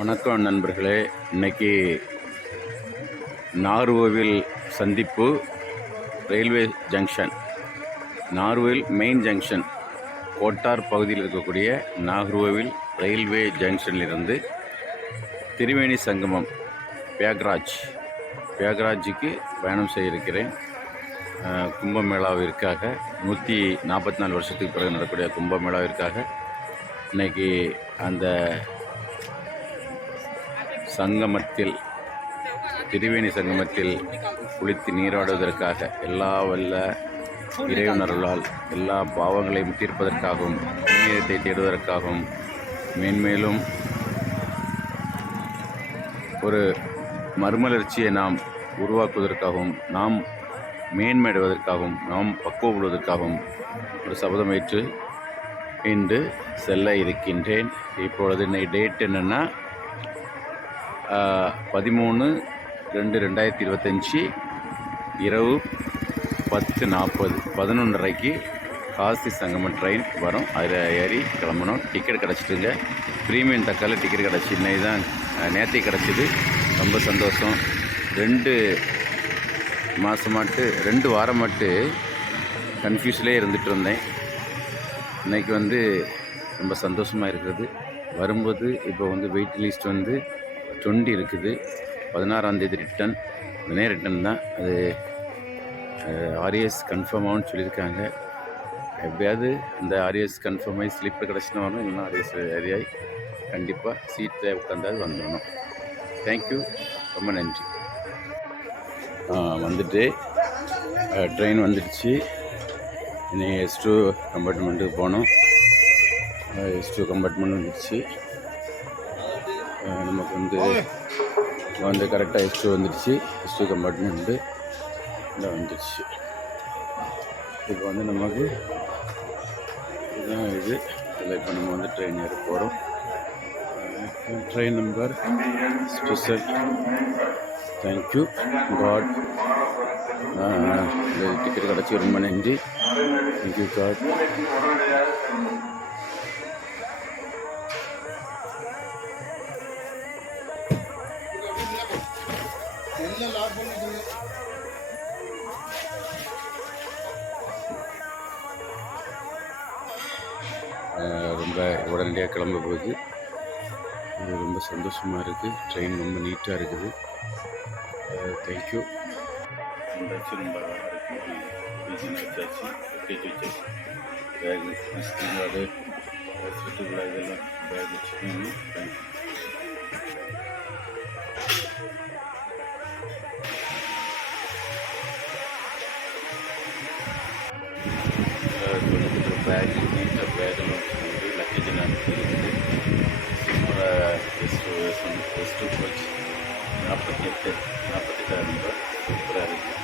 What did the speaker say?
வணக்கம் நண்பர்களே. இன்னைக்கு நாகர்கோவில் சந்திப்பு railway junction, Nagercoil main junction Kottar பகுதியில் இருக்கக்கூடிய நாகர்கோவில் ரயில்வே ஜங்ஷனிலிருந்து திரிவேணி சங்கமம் பிரயாக்ராஜுக்கு பயணம் செய்ய இருக்கிறேன். கும்பமேளாவிற்காக 144 வருஷத்துக்கு பிறகு நடக்கக்கூடிய கும்பமேளாவிற்காக இன்றைக்கி அந்த சங்கமத்தில், திரிவேணி சங்கமத்தில் குளித்து நீராடுவதற்காக, எல்லா வல்ல இறைவனர்களால் எல்லா பாவங்களையும் தீர்ப்பதற்காகவும், புண்ணியத்தை தேடுவதற்காகவும், மேன்மேலும் ஒரு மறுமலர்ச்சியை நாம் உருவாக்குவதற்காகவும், நாம் மேன்மையடைவதற்காகவும், நாம் பக்குவப்படுவதற்காகவும் ஒரு சபதமேற்று இன்று செல்ல இருக்கின்றேன். இப்பொழுது இன்னைக்கு டேட் என்னென்னா 13/2/2025 இரவு 10:40 11:30க்கு காசி சங்கமம் ட்ரெயின் வரும். அதில் ஏறி கிளம்பணும். டிக்கெட் கிடச்சிட்டுங்க. ப்ரீமியம் தக்காளி டிக்கெட் கிடச்சி. இன்னைக்கு தான் நேற்று கிடச்சிது. ரொம்ப சந்தோஷம். 2 மாதமாட்டு 2 வாரமாட்டு கன்ஃபியூஸ்லேயே இருந்துகிட்டு இருந்தேன். இன்றைக்கி ரொம்ப சந்தோஷமாக இருக்குது. வரும்போது இப்போ வெயிட் லிஸ்ட் 20 இருக்குது. 16ஆம் தேதி ரிட்டன், உடனே ரிட்டன் தான். அது ஆர்ஏஎஸ் கன்ஃபார்ம் ஆகும்னு சொல்லியிருக்காங்க. எப்படியாவது அந்த ஆர்ஏஎஸ் கன்ஃபார்ம் ஆகி ஸ்லீப்பர் கிடச்சினா வரணும், இல்லைன்னா ஆர்ஏஎஸ் ஏரியாகி கண்டிப்பாக சீட்டில் உட்காந்தாது வந்துடணும். தேங்க்யூ, ரொம்ப நன்றி. வந்துட்டு ட்ரெயின் வந்துடுச்சு. இனி S2 கம்பார்ட்மெண்ட்டுக்கு போகணும். S2 கம்பார்ட்மெண்ட் வந்துடுச்சு. நமக்கு கரெக்டாக S2 வந்துடுச்சு. S2 கம்பார்ட்மெண்ட்டு இங்கே வந்துடுச்சு. இப்போ நமக்கு இதுதான் இது. இதில் இப்போ நம்ம ட்ரெயின் ஏற போகிறோம். Train number special. Thank you God. Ticket கிடச்சி ரொம்ப நன்றி. Thank you God. ரொம்ப உடனடியாக கிளம்ப போகுது. ரொம்ப சந்தோஷமாக இருக்குது. ட்ரெயின் ரொம்ப நீட்டாக இருக்குது. தேங்க்யூ. வந்தாச்சு. ரொம்ப அழகாக இருக்குது. வச்சாச்சு, லக்கேஜ் வச்சாச்சு. பேக் அது சுற்றுலா இதெல்லாம் பேக் வச்சுக்கணும். தேங்க்யூ. பேக் நீட்டாக பேக்கெல்லாம் வச்சுக்கணும். லக்கேஜ் எல்லாம் இருக்குது. S2 கோச் 48,000 ரூபாய். சூப்பராக இருக்குது.